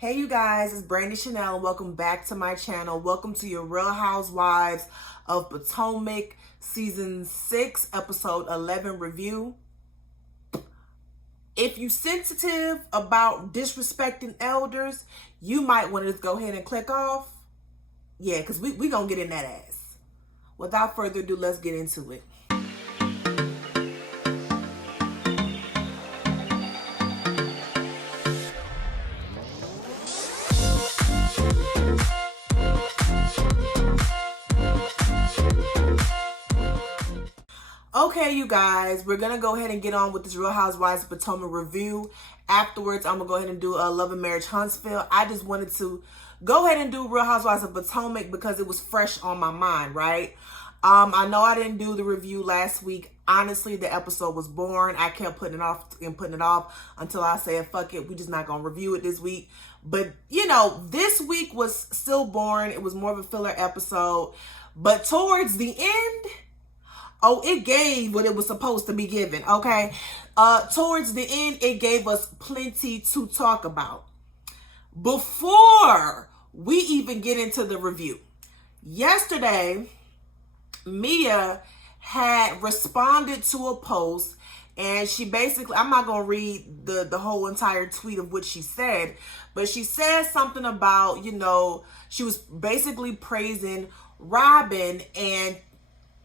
Hey you guys, it's Brandy Chanel and welcome back to my channel. Welcome to your Real Housewives of Potomac Season 6, Episode 11 review. If you sensitive about disrespecting elders, you might want to just go ahead and click off. Yeah, because we gonna get in that ass. Without further ado, let's get into it. Okay, you guys, we're going to go ahead and get on with this Real Housewives of Potomac review. Afterwards, I'm going to go ahead and do a Love and Marriage Huntsville. I just wanted to go ahead and do Real Housewives of Potomac because it was fresh on my mind, right? I know I didn't do the review last week. Honestly, the episode was boring. I kept putting it off until I said, fuck it, we just not going to review it this week. But, you know, this week was still boring. It was more of a filler episode. But towards the end... oh, it gave what it was supposed to be given, okay? Towards the end, it gave us plenty to talk about. Before we even get into the review, yesterday, Mia had responded to a post, and she basically, I'm not going to read the whole entire tweet of what she said, but she said something about, you know, she was basically praising Robin and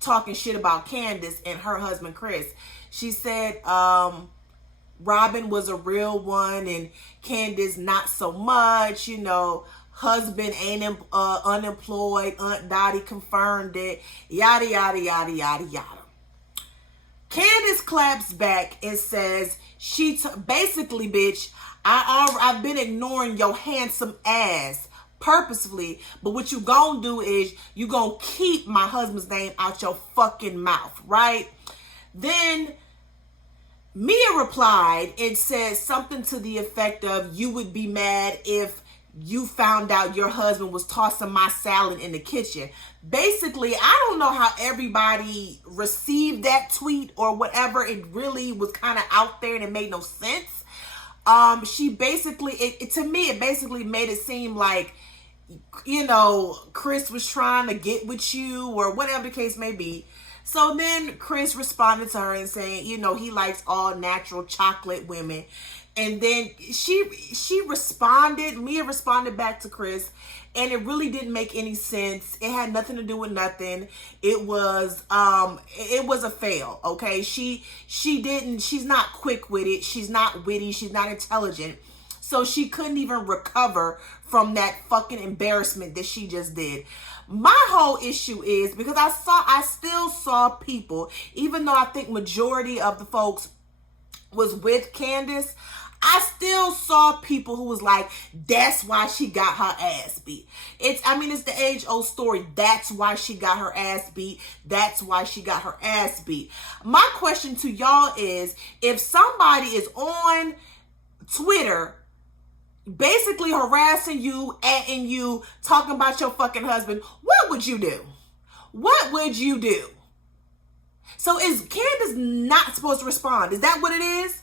talking shit about Candace and her husband Chris. She said Robin was a real one and Candace not so much, you know, husband ain't unemployed, Aunt Dottie confirmed it, yada yada yada yada yada. Candace claps back and says, basically, bitch, I've been ignoring your handsome ass purposefully, but what you gonna do is you gonna keep my husband's name out your fucking mouth, right? Then Mia replied and said something to the effect of, you would be mad if you found out your husband was tossing my salad in the kitchen. Basically, I don't know how everybody received that tweet or whatever. It really was kind of out there and it made no sense. She basically, to me, it basically made it seem like, you know, Chris was trying to get with you or whatever the case may be. So then Chris responded to her and saying, you know, he likes all natural chocolate women. And then Mia responded back to Chris, and it really didn't make any sense. It had nothing to do with nothing. It was a fail, okay? She's not quick with it. She's not witty. She's not intelligent. So she couldn't even recover from that fucking embarrassment that she just did. My whole issue is because I still saw people, even though I think majority of the folks was with Candace, I still saw people who was like, that's why she got her ass beat. It's the age-old story. That's why she got her ass beat. That's why she got her ass beat. My question to y'all is, if somebody is on Twitter basically harassing you, atting you, talking about your fucking husband, what would you do? What would you do? So is Candace not supposed to respond? Is that what it is?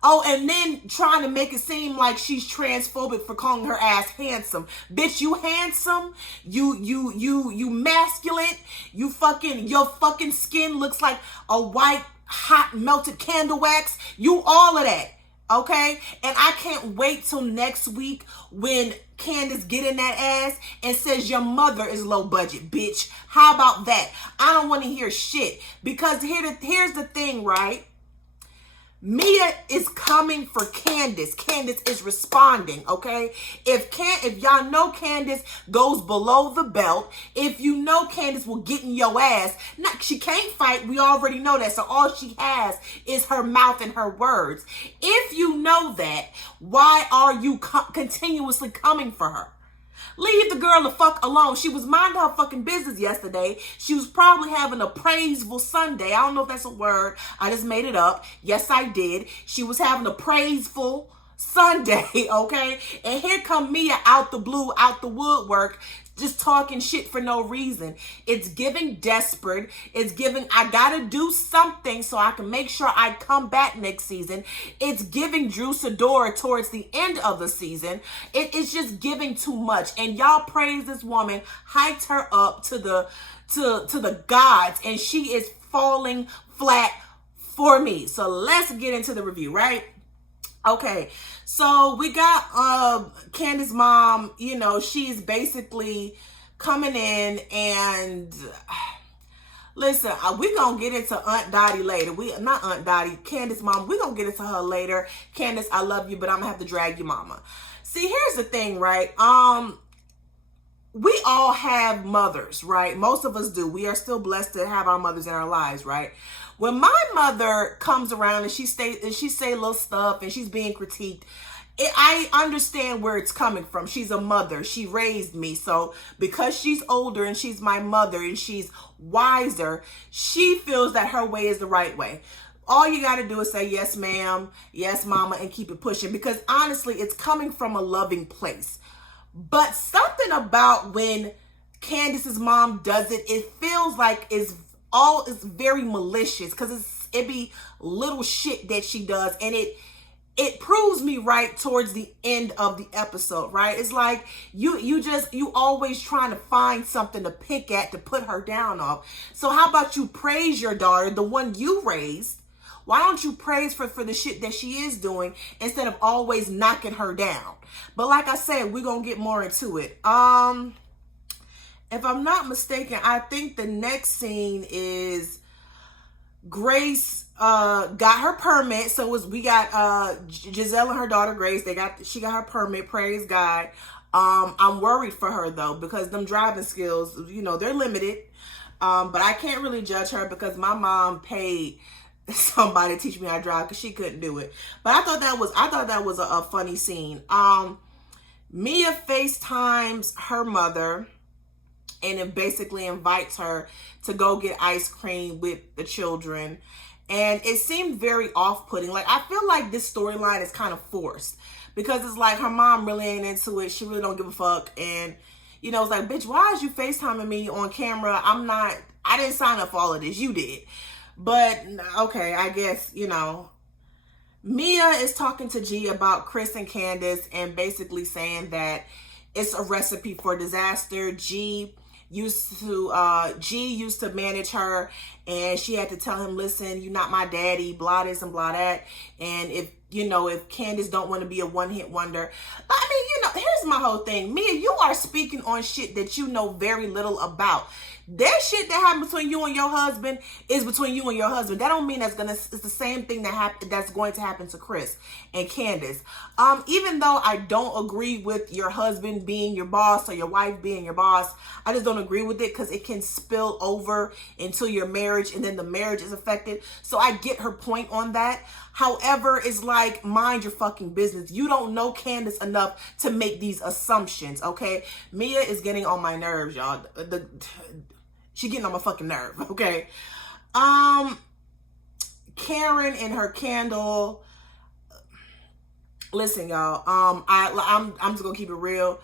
Oh, and then trying to make it seem like she's transphobic for calling her ass handsome. Bitch, you handsome, you masculine, your fucking skin looks like a white, hot, melted candle wax. You all of that, okay? And I can't wait till next week when Candace get in that ass and says your mother is low budget, bitch. How about that? I don't want to hear shit, because here's the thing, right? Mia is coming for Candace. Candace is responding, okay? If y'all know Candace goes below the belt, if you know Candace will get in your ass, she can't fight, we already know that, so all she has is her mouth and her words. If you know that, why are you continuously coming for her? Leave the girl the fuck alone. She was minding her fucking business yesterday. She was probably having a praiseful Sunday. I don't know if that's a word. I just made it up. Yes, I did. She was having a praiseful Sunday, okay? And here come Mia out the blue, out the woodwork, just talking shit for no reason. It's giving desperate. It's giving, I gotta do something so I can make sure I come back next season. It's giving Drew Sidora towards the end of the season. It's just giving too much. And y'all praise this woman, hyped her up to the gods, and she is falling flat for me. So let's get into the review, right? Okay, so we got Candace's mom, you know, she's basically coming in and listen, we're going to get into Aunt Dottie later. Not Aunt Dottie, Candace's mom. We're going to get into her later. Candace, I love you, but I'm going to have to drag your mama. See, here's the thing, right? We all have mothers, right? Most of us do. We are still blessed to have our mothers in our lives, right? When my mother comes around and she say little stuff and she's being critiqued, I understand where it's coming from. She's a mother. She raised me. So because she's older and she's my mother and she's wiser, she feels that her way is the right way. All you got to do is say, yes, ma'am, yes, mama, and keep it pushing. Because honestly, it's coming from a loving place. But something about when Candace's mom does it, it feels like it's very malicious, because it be little shit that she does, and it proves me right towards the end of the episode, right? It's like you always trying to find something to pick at to put her down off. So how about you praise your daughter, the one you raised? Why don't you praise for the shit that she is doing instead of always knocking her down? But like I said, we're going to get more into it. If I'm not mistaken, I think the next scene is Grace got her permit. So we got Giselle and her daughter Grace. She got her permit. Praise God. I'm worried for her though, because them driving skills, you know, they're limited. But I can't really judge her because my mom paid somebody to teach me how to drive because she couldn't do it. But I thought that was a funny scene. Mia FaceTimes her mother and it basically invites her to go get ice cream with the children. And it seemed very off-putting. Like, I feel like this storyline is kind of forced because it's like her mom really ain't into it. She really don't give a fuck. And, you know, it's like, bitch, why is you FaceTiming me on camera? I didn't sign up for all of this. You did. But, okay, I guess, you know. Mia is talking to G about Chris and Candace and basically saying that it's a recipe for disaster. G used to manage her, and she had to tell him, listen, you're not my daddy, blah this and blah that. And if Candace don't want to be a one-hit wonder. I mean, you know, here's my whole thing. Mia, you are speaking on shit that you know very little about. That shit that happened between you and your husband is between you and your husband. That don't mean it's the same thing that's going to happen to Chris and Candace. Even though I don't agree with your husband being your boss or your wife being your boss, I just don't agree with it because it can spill over into your marriage and then the marriage is affected. So I get her point on that. However, it's like, mind your fucking business. You don't know Candace enough to make these assumptions, okay? Mia is getting on my nerves, y'all. She getting on my fucking nerve, okay? Karen and her candle. Listen, y'all. I'm just gonna keep it real.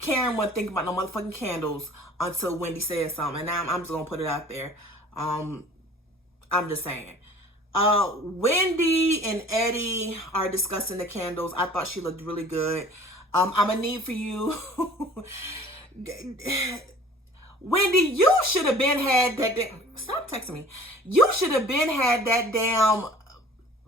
Karen wasn't thinking about no motherfucking candles until Wendy said something, and now I'm just gonna put it out there. I'm just saying. Wendy and Eddie are discussing the candles. I thought she looked really good. I'm gonna need for you. Wendy, you should have been had that. Stop texting me. You should have been had that damn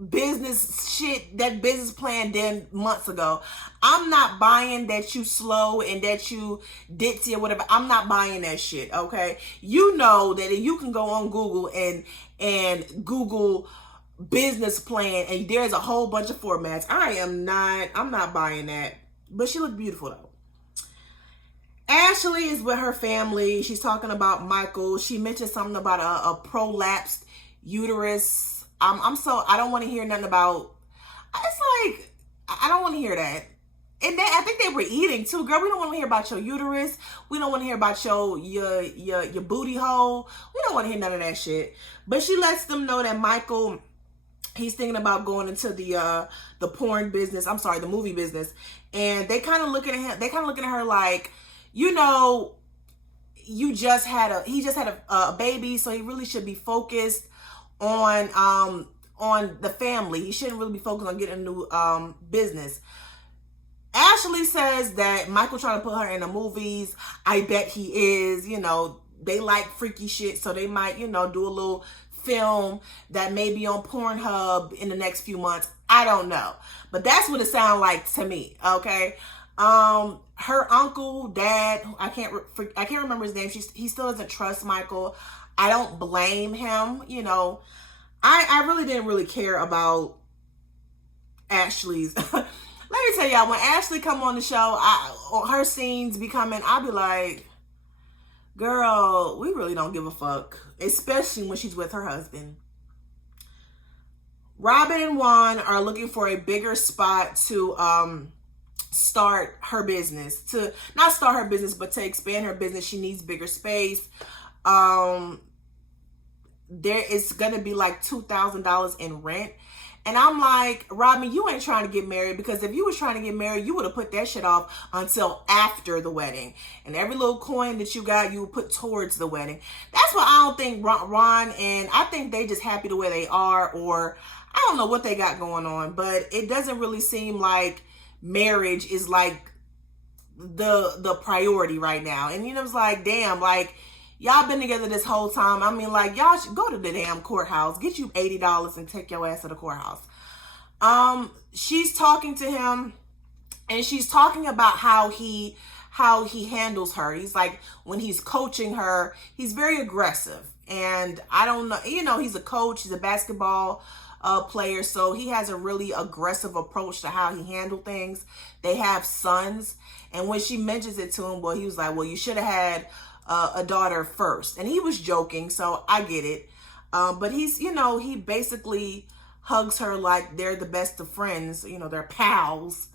business shit, that business plan done months ago. I'm not buying that you slow and that you ditzy or whatever. I'm not buying that shit, okay? You know that you can go on Google and Google business plan and there's a whole bunch of formats. I'm not buying that. But she looked beautiful though. Ashley is with her family. She's talking about Michael. She mentioned something about a prolapsed uterus. I don't want to hear nothing about. It's like, I don't want to hear that. And I think they were eating too, girl. We don't want to hear about your uterus. We don't want to hear about your booty hole. We don't want to hear none of that shit. But she lets them know that Michael, he's thinking about going into the porn business. I'm sorry, the movie business. And they kind of looking at him. They kind of looking at her like, you know, he just had a baby, so he really should be focused on the family. He shouldn't really be focused on getting a new business. Ashley says that Michael trying to put her in the movies. I bet he is. You know, they like freaky shit, so they might, you know, do a little film that may be on Pornhub in the next few months. I don't know, but that's what it sounds like to me. Okay. Her uncle, dad, I can't remember his name. He still doesn't trust Michael. I don't blame him. You know, I really didn't really care about Ashley's. Let me tell y'all, when Ashley come on the show, her scenes be coming, I'll be like, girl, we really don't give a fuck, especially when she's with her husband. Robin and Juan are looking for a bigger spot to start her business. To not start her business, but to expand her business. She needs bigger space. There is gonna be like $2,000 in rent. And I'm like, Robin, you ain't trying to get married, because if you was trying to get married, you would have put that shit off until after the wedding. And every little coin that you got, you would put towards the wedding. That's why I don't think Ron, and I think they just happy the way they are, or I don't know what they got going on, but it doesn't really seem like marriage is like the priority right now. And you know, it's like, damn, like, y'all been together this whole time. I mean, like, y'all should go to the damn courthouse, get you $80 and take your ass to the courthouse. She's talking to him, and she's talking about how he handles her. He's like, when he's coaching her, he's very aggressive. And I don't know, you know, he's a coach, he's a basketball player, so he has a really aggressive approach to how he handled things. They have sons, and when she mentions it to him, well, he was like, well, you should have had a daughter first. And he was joking, so I get it. But he's, you know, he basically hugs her like they're the best of friends. You know, they're pals,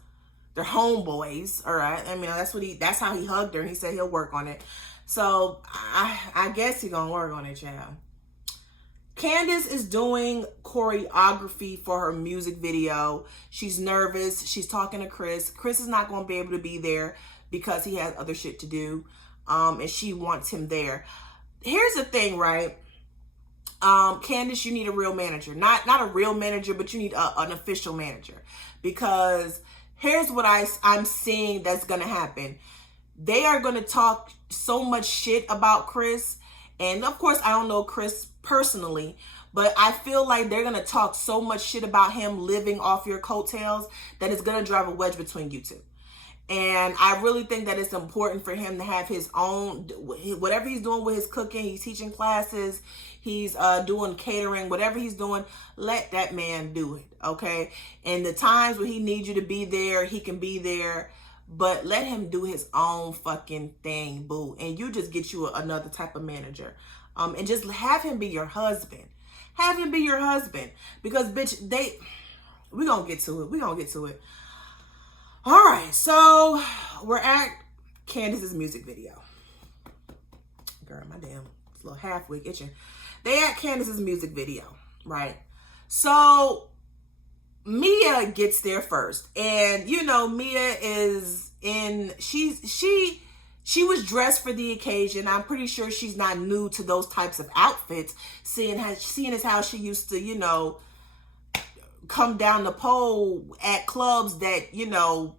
they're homeboys. All right. I mean, that's how he hugged her, and he said he'll work on it. So I guess he's gonna work on it, child. Candace is doing choreography for her music video. She's nervous. She's talking to Chris. Chris is not going to be able to be there because he has other shit to do. And she wants him there. Here's the thing, right? Candace, you need a real manager. Not a real manager, but you need an official manager. Because here's what I'm seeing that's going to happen. They are going to talk so much shit about Chris. And of course, I don't know Chris personally, but I feel like they're going to talk so much shit about him living off your coattails that it's going to drive a wedge between you two. And I really think that it's important for him to have his own, whatever he's doing with his cooking, he's teaching classes, he's doing catering, whatever he's doing, let that man do it, okay? And the times when he needs you to be there, he can be there, but let him do his own fucking thing, boo. And you just get you another type of manager. And just have him be your husband. Have him be your husband. Because, bitch, we're going to get to it. We're going to get to it. All right, so we're at Candace's music video. Girl, my damn little half wig itching. They at Candace's music video, right? So Mia gets there first, and you know Mia is in. She was dressed for the occasion. I'm pretty sure she's not new to those types of outfits. Seeing as how she used to, you know, come down the pole at clubs that, you know,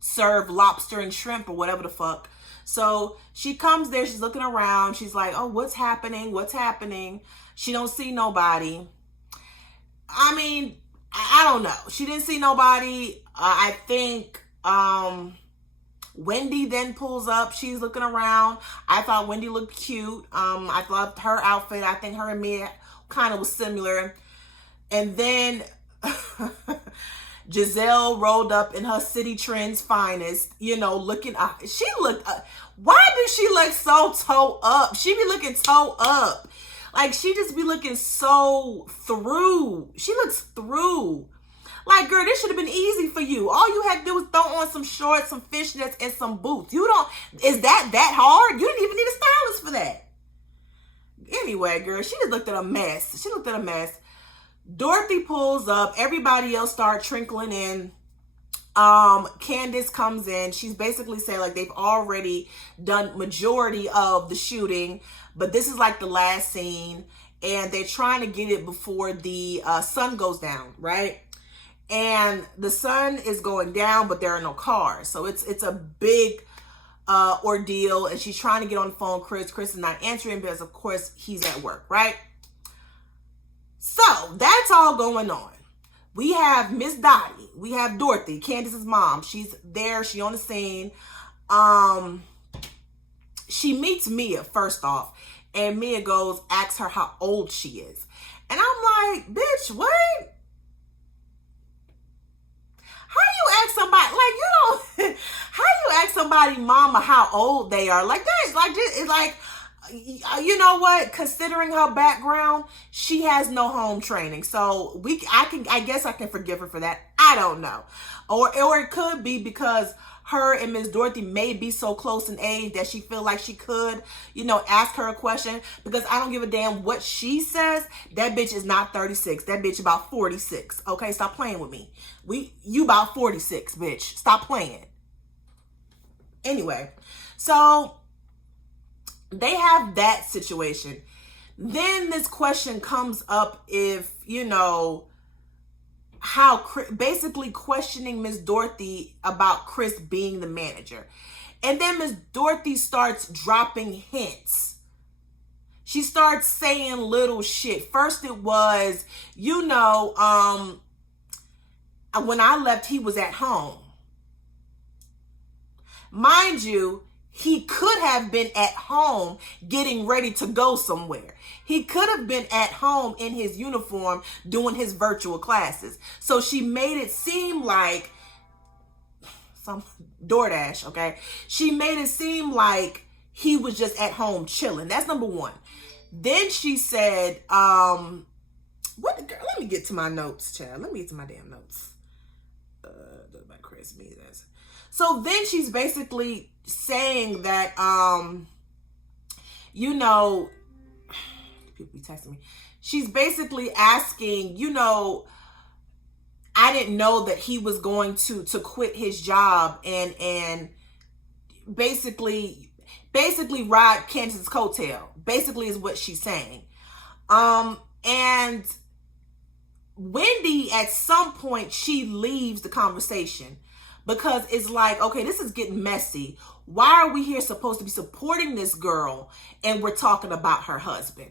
serve lobster and shrimp or whatever the fuck. So she comes there, she's looking around, she's like, oh, what's happening? What's happening? She don't see nobody. I mean, I don't know. She didn't see nobody. I think Wendy then pulls up. She's looking around. I thought Wendy looked cute. I thought her outfit, I think her and Mia kind of was similar. And then Giselle rolled up in her City Trends finest, you know, looking up. She looked why does she look so toe up? She be looking toe up. Like, she just be looking so through. She looks through. Like, girl, this should have been easy for you. All you had to do was throw on some shorts, some fishnets, and some boots. Is that hard? You didn't even need a stylist for that. Anyway, girl, she just looked at a mess. She looked at a mess. Dorothy pulls up. Everybody else start trickling in. Candace comes in. She's basically saying like they've already done majority of the shooting, but this is like the last scene, and they're trying to get it before the sun goes down, right? And the sun is going down, but there are no cars, so it's a big ordeal. And she's trying to get on the phone. Chris is not answering because of course he's at work, right? So that's all going on. We have Miss Dottie. We have Dorothy, Candace's mom. She's there. She on the scene. She meets Mia first off, and Mia asks her how old she is. And I'm like, bitch, what? How you ask somebody, like, you don't, how you ask somebody mama how old they are? Like, that, like, it's like, you know what? Considering her background, she has no home training. So I guess I can forgive her for that. I don't know. Or it could be because her and Miss Dorothy may be so close in age that she feel like she could, ask her a question, because I don't give a damn what she says. That bitch is not 36. That bitch about 46. Okay, stop playing with me. You about 46, bitch. Stop playing. Anyway, so they have that situation. Then this question comes up if, how basically questioning Miss Dorothy about Chris being the manager. And then Miss Dorothy starts dropping hints. She starts saying little shit. First it was, when I left, he was at home. Mind you, he could have been at home getting ready to go somewhere. He could have been at home in his uniform doing his virtual classes. So she made it seem like some DoorDash, okay? She made it seem like he was just at home chilling. That's number one. Then she said, let me get to my notes, child. Let me get to my damn notes. About Chris, me, that's. So then she's basically saying that, people be texting me. She's basically asking, I didn't know that he was going to quit his job and basically ride Candace's coattail. Basically is what she's saying. And Wendy, at some point, she leaves the conversation because it's like, okay, this is getting messy. Why are we here supposed to be supporting this girl and we're talking about her husband?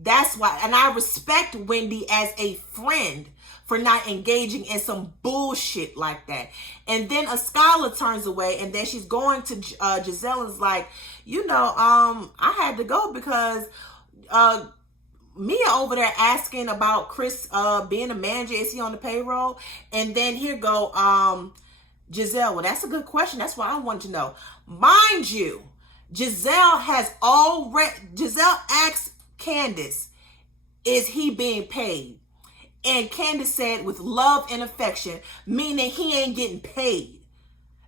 That's why, and I respect Wendy as a friend for not engaging in some bullshit like that. And then Askala turns away, and then she's going to Giselle and is like, I had to go because Mia over there asking about Chris being a manager. Is he on the payroll? And then here go Giselle. Well, that's a good question. That's why I wanted to know. Mind you, Giselle asked Candace, is he being paid? And Candace said, with love and affection, meaning he ain't getting paid.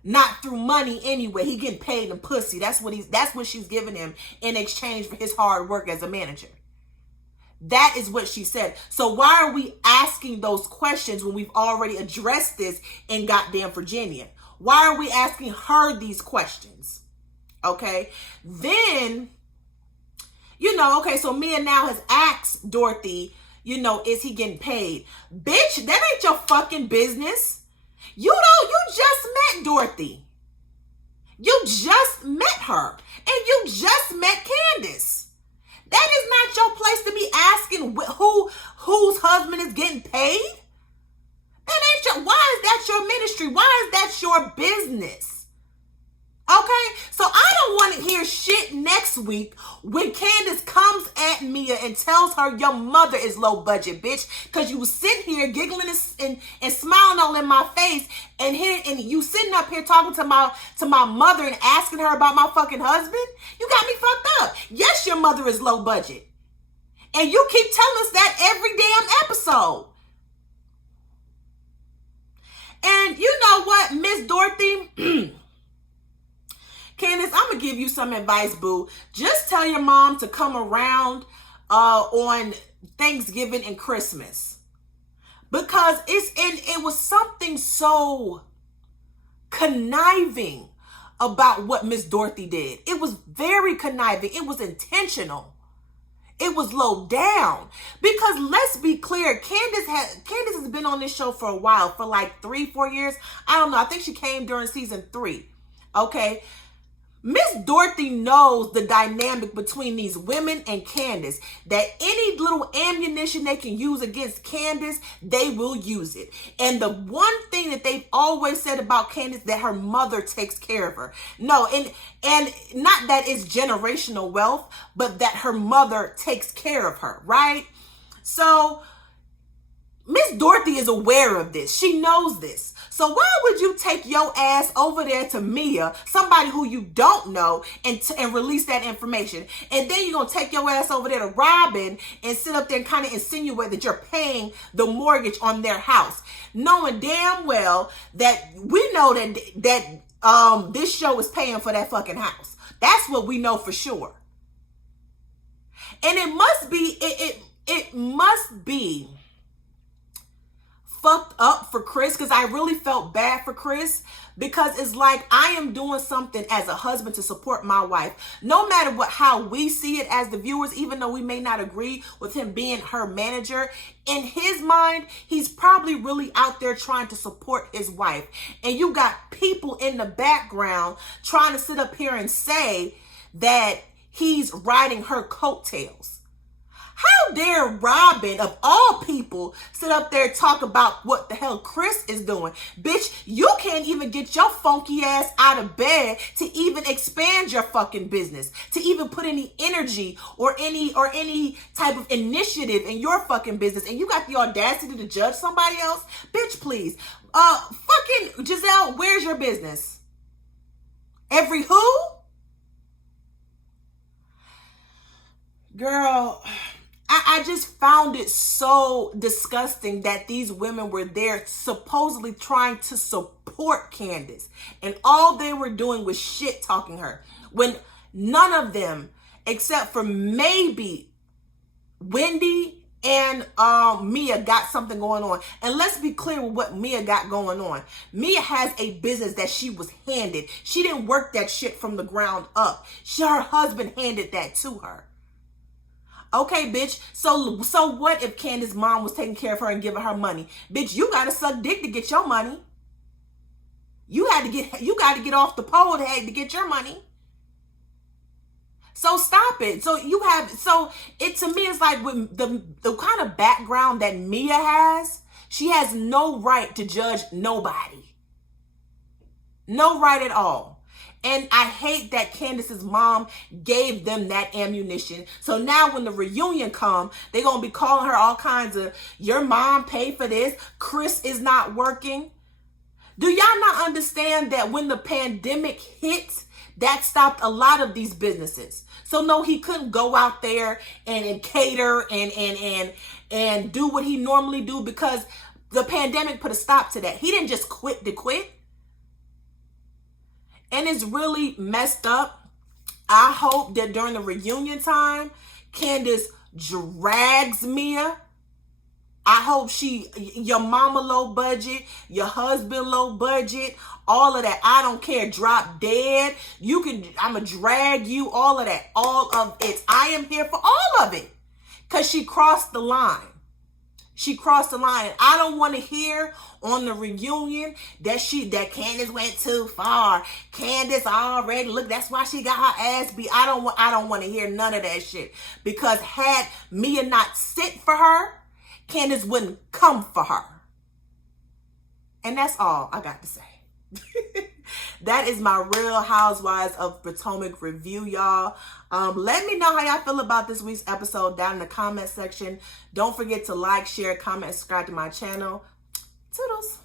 Not through money anyway. He getting paid in pussy. That's what she's giving him in exchange for his hard work as a manager. That is what she said. So why are we asking those questions when we've already addressed this in goddamn Virginia? Why are we asking her these questions? Okay. Then, okay, so Mia now has asked Dorothy, is he getting paid? Bitch, that ain't your fucking business. You just met Dorothy. You just met her. And you just met Candace. That is not your place to be asking whose husband is getting paid. Why is that your ministry? Why is that your business? Okay, so I don't want to hear shit next week when Candace comes at Mia and tells her your mother is low budget, bitch, because you was sitting here giggling and smiling all in my face, and you sitting up here talking to my mother and asking her about my fucking husband. You got me fucked up. Yes, your mother is low budget, and you keep telling us that every damn episode. And you know what, Miss Dorothy? Candace, I'm going to give you some advice, boo. Just tell your mom to come around on Thanksgiving and Christmas. Because it was something so conniving about what Miss Dorothy did. It was very conniving. It was intentional. It was low down. Because let's be clear, Candace has been on this show for a while, for like 3-4 years. I don't know. I think she came during season 3. Okay. Miss Dorothy knows the dynamic between these women and Candace, that any little ammunition they can use against Candace, they will use it. And the one thing that they've always said about Candace, that her mother takes care of her. No, and not that it's generational wealth, but that her mother takes care of her, right? So Miss Dorothy is aware of this. She knows this. So why would you take your ass over there to Mia, somebody who you don't know, and release that information? And then you're going to take your ass over there to Robin and sit up there and kind of insinuate that you're paying the mortgage on their house, knowing damn well that we know that this show is paying for that fucking house. That's what we know for sure. And it must be fucked up for Chris, because I really felt bad for Chris, because it's like I am doing something as a husband to support my wife, no matter how we see it as the viewers, even though we may not agree with him being her manager. In his mind, he's probably really out there trying to support his wife, and you got people in the background trying to sit up here and say that he's riding her coattails. How dare Robin, of all people, sit up there and talk about what the hell Chris is doing? Bitch, you can't even get your funky ass out of bed to even expand your fucking business, to even put any energy or any type of initiative in your fucking business. And you got the audacity to judge somebody else? Bitch, please. Fucking Giselle, where's your business? Every who? Girl, I just found it so disgusting that these women were there supposedly trying to support Candace, and all they were doing was shit talking her, when none of them, except for maybe Wendy and Mia, got something going on. And let's be clear with what Mia got going on. Mia has a business that she was handed. She didn't work that shit from the ground up. Her husband handed that to her. Okay, bitch. So what if Candace's mom was taking care of her and giving her money? Bitch, you gotta suck dick to get your money. You got to get off the pole to get your money. So stop it. To me, it's like with the kind of background that Mia has, she has no right to judge nobody. No right at all. And I hate that Candace's mom gave them that ammunition. So now when the reunion comes, they're going to be calling her all kinds of, your mom paid for this, Chris is not working. Do y'all not understand that when the pandemic hit, that stopped a lot of these businesses? So no, he couldn't go out there and cater and do what he normally do, because the pandemic put a stop to that. He didn't just quit to quit. And it's really messed up. I hope that during the reunion time, Candace drags Mia. I hope your mama low budget, your husband low budget, all of that. I don't care. Drop dead. I'ma drag you, all of that. All of it. I am here for all of it. Because she crossed the line. She crossed the line. And I don't want to hear on the reunion that Candace went too far. Candace already, look, that's why she got her ass beat. I don't want to hear none of that shit. Because had Mia not sent for her, Candace wouldn't come for her. And that's all I got to say. That is my Real Housewives of Potomac review, y'all. Let me know how y'all feel about this week's episode down in the comment section. Don't forget to like, share, comment, subscribe to my channel. Toodles.